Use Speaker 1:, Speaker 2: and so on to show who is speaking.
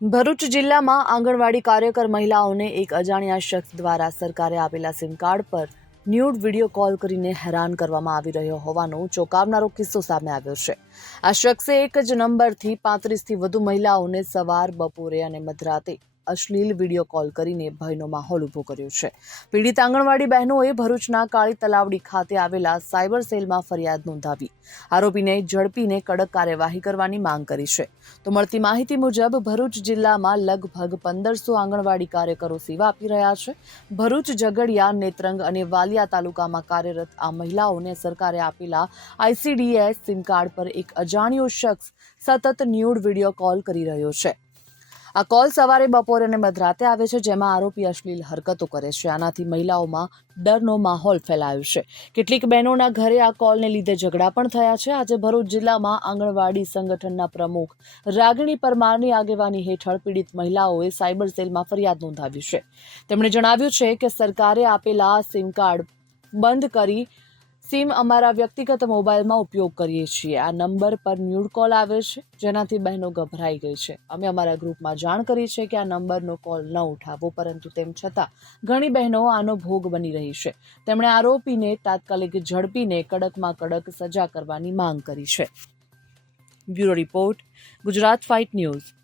Speaker 1: ભરૂચ જિલ્લામાં આંગણવાડી કાર્યકર મહિલાઓને એક અજાણ્યા શખ્સ દ્વારા સરકારે આપેલા સિમ કાર્ડ પર ન્યૂડ વીડિયો કોલ કરીને હેરાન કરવામાં આવી રહ્યો હોવાનો ચોંકાવનારો કિસ્સો સામે આવ્યો છે. આ શખ્સે એક જ નંબરથી પાંત્રીસથી વધુ મહિલાઓને સવાર, બપોરે અને મધરાતે અશ્લીલ વીડિયો કોલ કરીને ભયનો માહોલ ઊભો કર્યો છે. પીડિત આંગણવાડી બહેનોએ ભરૂચના કાળી તલાવડી ખાતે આવેલા સાયબર સેલમાં ફરિયાદ નોંધાવી. આરોપીને ઝડપીને કડક કાર્યવાહી કરવાની માંગ કરી છે. તો મળતી માહિતી મુજબ, ભરૂચ જિલ્લામાં લગભગ પંદરસો આંગણવાડી કાર્યકરો સેવા આપી રહ્યા છે. ભરૂચ, ઝઘડિયા, નેત્રંગ અને વાલિયા તાલુકામાં કાર્યરત આ મહિલાઓને સરકારે આપેલા આઈસીડીએસ સિમ કાર્ડ પર એક અજાણ્યો શખ્સ સતત ન્યૂડ વીડિયો કોલ કરી રહ્યો છે. આ કોલ સવારે બપોરે અને મધરાતે આવે છે, જેમાં આરોપી અશ્લીલ હરકતો કરે છે. આનાથી મહિલાઓમાં ડરનો માહોલ ફેલાયો છે. કેટલીક બહેનોના ઘરે આ કોલને લીધે ઝઘડા પણ થયા છે. આજે ભરૂચ જિલ્લામાં આંગણવાડી સંગઠનના પ્રમુખ રાગણી પરમારની આગેવાની હેઠળ પીડિત મહિલાઓએ સાયબર સેલમાં ફરિયાદ નોંધાવી છે. તેમણે જણાવ્યું છે કે સરકારે આપેલા સિમ કાર્ડ બંધ કરી સિમ અમારા વ્યક્તિગત મોબાઈલમાં ઉપયોગ કરીએ છીએ. આ નંબર પર ન્યૂડ કોલ આવે છે. જેનાથી બહેનો ગભરાઈ ગઈ છે. અમે અમારા ગ્રુપમાં જાણ કરી છે કે આ નંબરનો કોલ ન ઉઠાવો, પરંતુ તેમ છતાં ઘણી બહેનો આનો ભોગ બની રહી છે. તેમણે આરોપીને તાત્કાલિક ઝડપીને કડકમાં કડક સજા કરવાની માંગ કરી છે. Bureau report, Gujarat fight news.